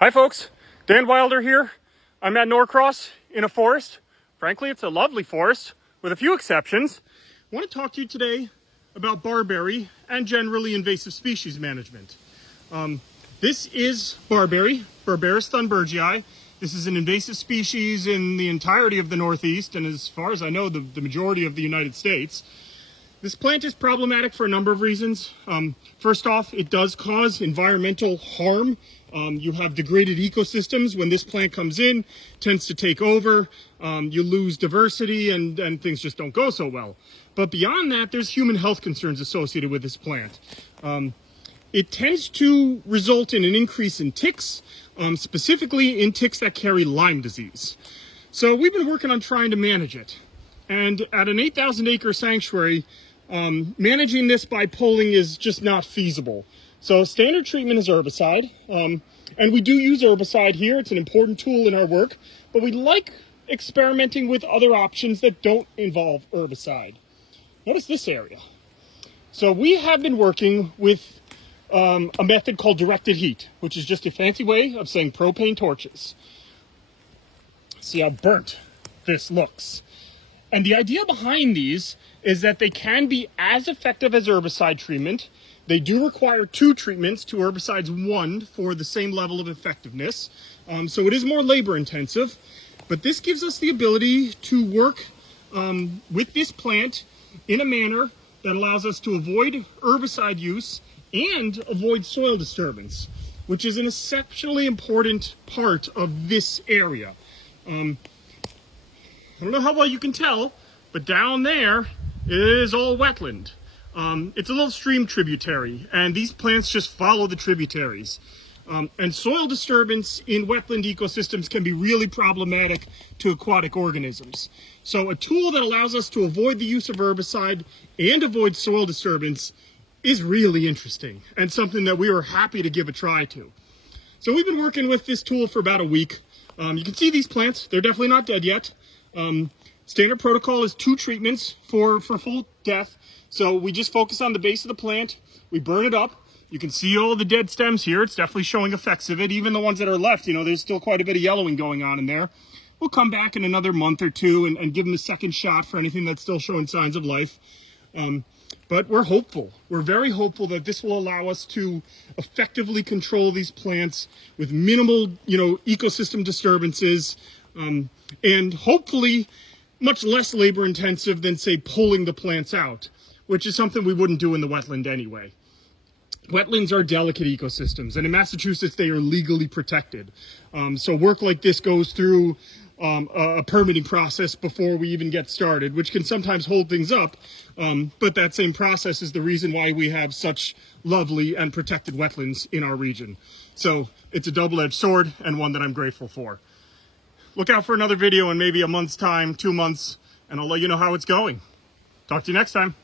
Hi folks, Dan Wilder here. I'm at Norcross in a forest. Frankly, it's a lovely forest with a few exceptions. I want to talk to you today about barberry and generally invasive species management. This is barberry, Barberris thunbergii. This is an invasive species in the entirety of the Northeast and, as far as I know, the majority of the United States. This plant is problematic for a number of reasons. First off, it does cause environmental harm. You have degraded ecosystems. When this plant comes in, tends to take over, you lose diversity and things just don't go so well. But beyond that, there's human health concerns associated with this plant. It tends to result in an increase in ticks, specifically in ticks that carry Lyme disease. So we've been working on trying to manage it. And at an 8,000 acre sanctuary, managing this by pulling is just not feasible. So standard treatment is herbicide, and we do use herbicide here. It's an important tool in our work, but we like experimenting with other options that don't involve herbicide. Notice this area. So we have been working with a method called directed heat, which is just a fancy way of saying propane torches. See how burnt this looks. And the idea behind these is that they can be as effective as herbicide treatment. They do require 2 treatments, 2 herbicides, 1 for the same level of effectiveness. So it is more labor intensive, but this gives us the ability to work with this plant in a manner that allows us to avoid herbicide use and avoid soil disturbance, which is an exceptionally important part of this area. I don't know how well you can tell, but down there is all wetland. It's a little stream tributary, and these plants just follow the tributaries. And soil disturbance in wetland ecosystems can be really problematic to aquatic organisms. So a tool that allows us to avoid the use of herbicide and avoid soil disturbance is really interesting, and something that we were happy to give a try to. So we've been working with this tool for about a week. You can see these plants, they're definitely not dead yet. Standard protocol is 2 treatments for full death. So we just focus on the base of the plant, we burn it up. You can see all the dead stems here. It's definitely showing effects of it. Even the ones that are left, there's still quite a bit of yellowing going on in there. We'll come back in another month or 2 and give them a second shot for anything that's still showing signs of life. But we're hopeful. We're very hopeful that this will allow us to effectively control these plants with minimal, ecosystem disturbances, and hopefully much less labor intensive than, say, pulling the plants out, which is something we wouldn't do in the wetland anyway. Wetlands are delicate ecosystems, and in Massachusetts they are legally protected. So work like this goes through a permitting process before we even get started, which can sometimes hold things up, but that same process is the reason why we have such lovely and protected wetlands in our region. So it's a double-edged sword, and one that I'm grateful for. Look out for another video in maybe a month's time, 2 months, and I'll let you know how it's going. Talk to you next time.